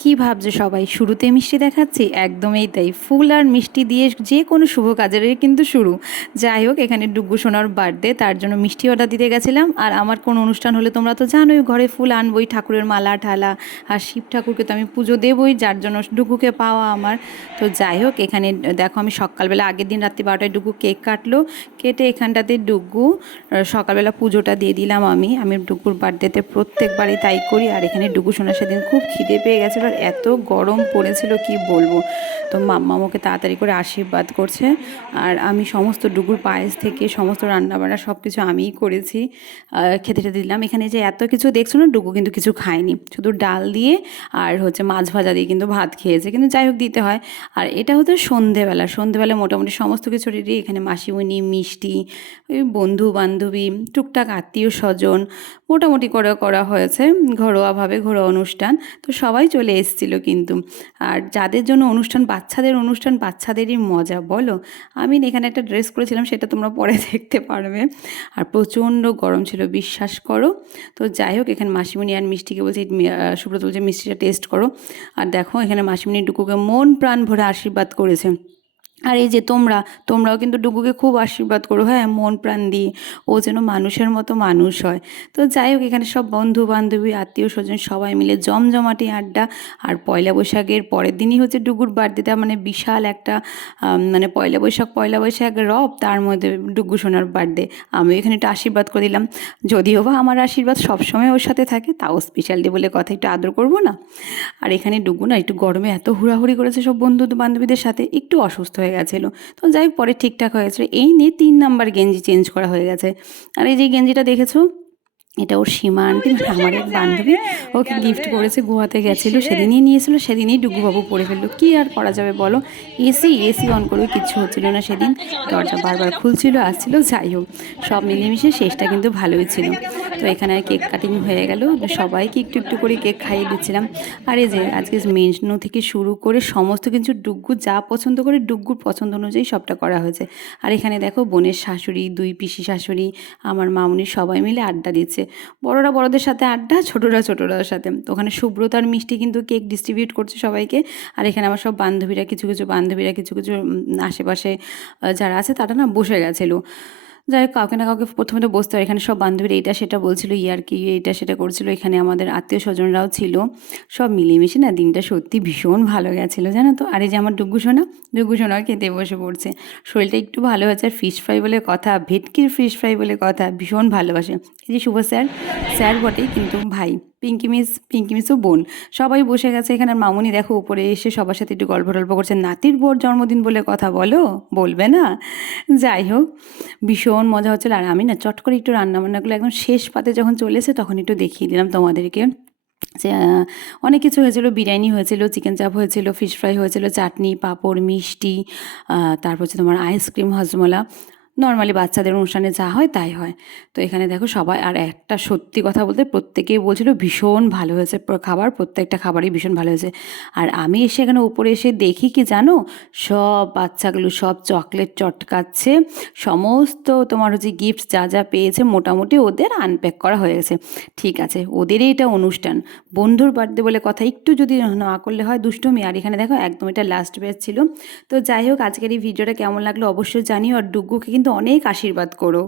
কি ভাবছো সবাই, শুরুতে মিষ্টি দেখাচ্ছি? একদমই তাই, ফুল আর মিষ্টি দিয়ে যে কোনো শুভ কাজেরই কিন্তু শুরু। যাই হোক, এখানে ডুগ্গু সোনার বার্থডে, তার জন্য মিষ্টি অর্ডার দিতে গেছিলাম। আর আমার কোনো অনুষ্ঠান হলে তোমরা তো জানোই, ঘরে ফুল আনবই, ঠাকুরের মালা ঠালা, আর শিব ঠাকুরকে তো আমি পুজো দেবই, যার জন্য ডুগ্গুকে পাওয়া আমার। তো যাই হোক, এখানে দেখো আমি সকালবেলা আগের দিন রাত্রি 12টায় ডুগ্গু কেক কাটলো, কেটে এখানটাতে ডুগ্গু সকালবেলা পুজোটা দিয়ে দিলাম। আমি ডুগ্গুর বার্থডেতে প্রত্যেকবারই তাই করি। আর এখানে ডুগ্গু সোনা সেদিন খুব খিদে পেয়ে গেছিলো, আর এত গরম পড়েছিল কি বলবো। তো মাম্মা আমাকে তাড়াতাড়ি করে আশীর্বাদ করছে। আর আমি সমস্ত ডুগুর পায়েস থেকে সমস্ত রান্নাবান্না সব কিছু আমিই করেছি। খেতে খেতে দিলাম। এখানে যে এত কিছু দেখছো না, ডুগু কিন্তু কিছু খায়নি, শুধু ডাল দিয়ে আর হচ্ছে মাছ ভাজা দিয়ে কিন্তু ভাত খেয়েছে, কিন্তু যাই হোক দিতে হয়। আর এটা হচ্ছে সন্ধেবেলা মোটামুটি সমস্ত কিছু রেডি। এখানে মাসিমণি, মিষ্টি, ওই বন্ধু বান্ধবী, টুকটাক আত্মীয় স্বজন মোটামুটি করে করা হয়েছে, ঘরোয়াভাবে, ঘরোয়া অনুষ্ঠান। তো সবাই চলে এসেছিল কিন্তু। আর যাদের জন্য অনুষ্ঠান, বাচ্চাদের অনুষ্ঠান, বাচ্চাদেরই মজা বলো। আমি এখানে একটা ড্রেস করেছিলাম, সেটা তোমরা পরে দেখতে পারবে। আর প্রচণ্ড গরম ছিল, বিশ্বাস করো। তো যাই হোক, এখানে মাসিমণি আর মিষ্টিকে বলছি, সুব্রত বলছে মিষ্টিটা টেস্ট করো। আর দেখো এখানে মাসিমণি ডুকুকে মন প্রাণ ভরে আশীর্বাদ করেছে। আর এই যে তোমরাও কিন্তু ডুগুকে খুব আশীর্বাদ করো, হ্যাঁ, মন প্রাণ দিয়ে, ও যেন মানুষের মতো মানুষ হয়। তো যাই হোক, এখানে সব বন্ধু বান্ধবী, আত্মীয় স্বজন সবাই মিলে জমজমাটি আড্ডা। আর পয়লা বৈশাখের পরের দিনই হচ্ছে ডুগুর বার্থডেটা, মানে বিশাল একটা মানে পয়লা বৈশাখ রব, তার মধ্যে ডুগু সোনার বার্থডে। আমি এখানে একটু আশীর্বাদ করে দিলাম, যদিও বা আমার আশীর্বাদ সবসময় ওর সাথে থাকে, তাও স্পেশাল ডে বলে কথা, একটু আদর করবো না। আর এখানে ডুগু না একটু গরমে এত হুড়াহুড়ি করেছে সব বন্ধু বান্ধবীদের সাথে, একটু অসুস্থ হয়ে গেছিলো। তো যাই হোক, পরে ঠিকঠাক হয়েছিল। এই নিয়ে 3 নাম্বার গেঞ্জি চেঞ্জ করা হয়ে গেছে। আর এই যে গেঞ্জিটা দেখেছো, এটা ওর সীমা আন্টি, মানে আমার এক বান্ধবী, ওকে গিফট করেছে। গোয়াতে গেছিলো, সেদিনই নিয়েছিলো, সেদিনই ডুগুবাবু পরে ফেললো। কী আর করা যাবে বলো, এসি অন করেও কিচ্ছু হচ্ছিলো না সেদিন, দরজা বারবার খুলছিল আসছিলো। যাই হোক, সব মিলেমিশে শেষটা কিন্তু ভালোই ছিল। তো এখানে কেক কাটিং হয়ে গেল, সবাইকে একটু একটু করে কেক খাইয়ে দিচ্ছিলাম। আর এই যে আজকে মেনু থেকে শুরু করে সমস্ত কিছু ডুগ্গু যা পছন্দ করে, ডুগ্গুর পছন্দ অনুযায়ী সবটা করা হয়েছে। আর এখানে দেখো বোনের শাশুড়ি, 2 পিসি শাশুড়ি, আমার মামুনি সবাই মিলে আড্ডা দিচ্ছে। বড়রা বড়দের সাথে আড্ডা, ছোটরা ছোটরার সাথে। তো ওখানে সুব্রত আর মিষ্টি কিন্তু কেক ডিস্ট্রিবিউট করছে সবাইকে। আর এখানে আমার সব বান্ধবীরা, কিছু কিছু বান্ধবীরা, কিছু কিছু আশেপাশে যারা আছে তারা না বসে গেছিলো। যাই হোক, কাউকে না কাউকে প্রথমে তো বসতে হয়। এখানে সব বান্ধবীরা এইটা সেটা বলছিল, ইয়ার্কি এইটা সেটা করছিল। এখানে আমাদের আত্মীয় স্বজনরাও ছিল, সব মিলেমিশে না দিনটা সত্যি ভীষণ ভালো গেছিলো, জানো তো। আর এই যে আমার ডুগ্গু সোনাও খেতে বসে পড়ছে। শরীরটা একটু ভালো হয়েছে। আর ফিশ ফ্রাই বলে কথা, ভেটকির ফিশ ফ্রাই বলে কথা, ভীষণ ভালোবাসে। এই যে শুভ স্যার, স্যার বটেই কিন্তু ভাই, পিঙ্কি মিসও বোন, সবাই বসে গেছে এখানে। আর মামুনি দেখো উপরে এসে সবার সাথে একটু গল্প টল্প করছে, নাতির বোর জন্মদিন বলে কথা, বলো, বলবে না। যাই হোক, ভীষণ মজা হচ্ছিল। আর আমি না চট করে একটু রান্নাবান্নাগুলো একদম শেষ পাতে যখন চলে এসে, তখন একটু দেখিয়ে দিলাম তোমাদেরকে যে অনেক কিছু হয়েছিল। বিরিয়ানি হয়েছিল, চিকেন চাপ হয়েছিল, ফিশ ফ্রাই হয়েছিল, চাটনি, পাঁপড়, মিষ্টি, তারপর হচ্ছে তোমার আইসক্রিম, হজমোলা। নর্মালি বাচ্চাদের অনুষ্ঠানে যা হয় তাই হয়। তো এখানে দেখো সবাই, আর একটা সত্যি কথা বলতে প্রত্যেকেই বলছিল ভীষণ ভালো হয়েছে খাবার, প্রত্যেকটা খাবারই ভীষণ ভালো হয়েছে। আর আমি এসে এখানে উপরে এসে দেখি কি জানো, সব বাচ্চাগুলো সব চকলেট চটকাচ্ছে। সমস্ত তোমার হচ্ছে গিফট যা যা পেয়েছে মোটামুটি ওদের আনপ্যাক করা হয়ে গেছে। ঠিক আছে, ওদেরই এটা অনুষ্ঠান, বন্ধুর বার্থডে বলে কথা, একটু যদি না করলে হয় দুষ্টুমি। আর এখানে দেখো একদম এটা লাস্ট ব্যাচ ছিল। তো যাই হোক, আজকের এই ভিডিওটা কেমন লাগলো অবশ্যই জানিও। আর ডুগ্গুকে কিন্তু অনেক আশীর্বাদ করো।